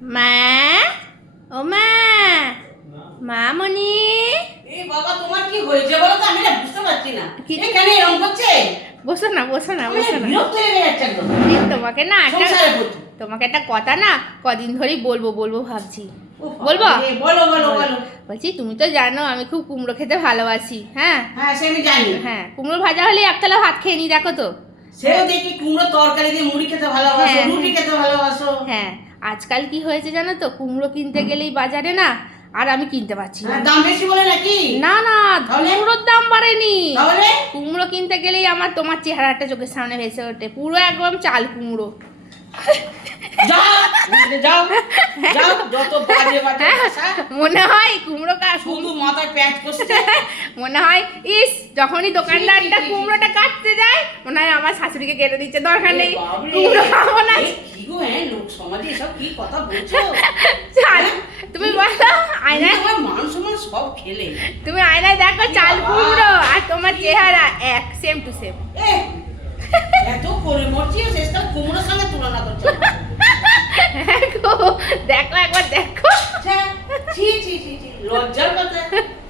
মা, ও মা, মামনি। এই বাবা তোমার কি হয়েছে বলো তো, আমি না বুঝতে পারছি না। কেন এরকম করছে? বসো না, বসো না, বসো না। বিরক্ত হয়ে যাচ্ছে একদম। তোমাকে না একটা সংসারে পড়ছে। তোমাকে একটা কথা না কদিন ধরেই বলবো বলবো ভাবছি। উফ, বলবো? বলো বলো বলো। বলছি তুমি তো জানো আমি খুব কুমড়ো খেতে ভালোবাসি। হ্যাঁ হ্যাঁ সে আমি জানি। হ্যাঁ, কুমড়ো ভাজা হলে একতলা ভাত খেয়ে নি, দেখো তো। সেও দেখি কুমড়ো তরকারি দিয়ে মুড়ি খেতে ভালোবাসো, হ্যাঁ, রুটি খেতে ভালোবাসো। হ্যাঁ, আজকাল কি হয়েছে জানো তো, কুমড়ো কিনতে গেলেই বাজারে না আর আমি কিনতে পারছি না। দাম বেশি বলে নাকি? না না, তাহলে? কুমড়োর দাম বাড়েনি। তাহলে কুমড়ো কিনতে গেলেই আমার তোমার চেহারাটা চোখের সামনে ভেসে ওঠে, পুরো একদম চাল কুমড়ো। যাও যাও যাও, যত বাজে বাজে ভাষা। মনে হয় কুমড়ো শুধু মাথায় প্যাঁচ করছে। মনে হয় ইস, যখনই দোকানদারটা কুমড়োটা কাটতে যায় মনে হয় আমার শাশুড়িকে কেটে দিচ্ছে, দরকার নেই, কুমড়ো খাবো না। কি গো, হ্যাঁ লোক সমাজে এসব কি কথা বলছো? চাল, তুমি বলো আয়নায়, আমার মান সম্মান সব খেলে। তুমি আয়নায় দেখো চাল কুমড়ো আর তোমার চেহারা এক, সেম টু সেম। এত করে মরছিও শেষকাল কুমড়োর সঙ্গে তুলনা করছো। দেখো একবার দেখো। ছি ছি ছি ছি, লজ্জার কথা।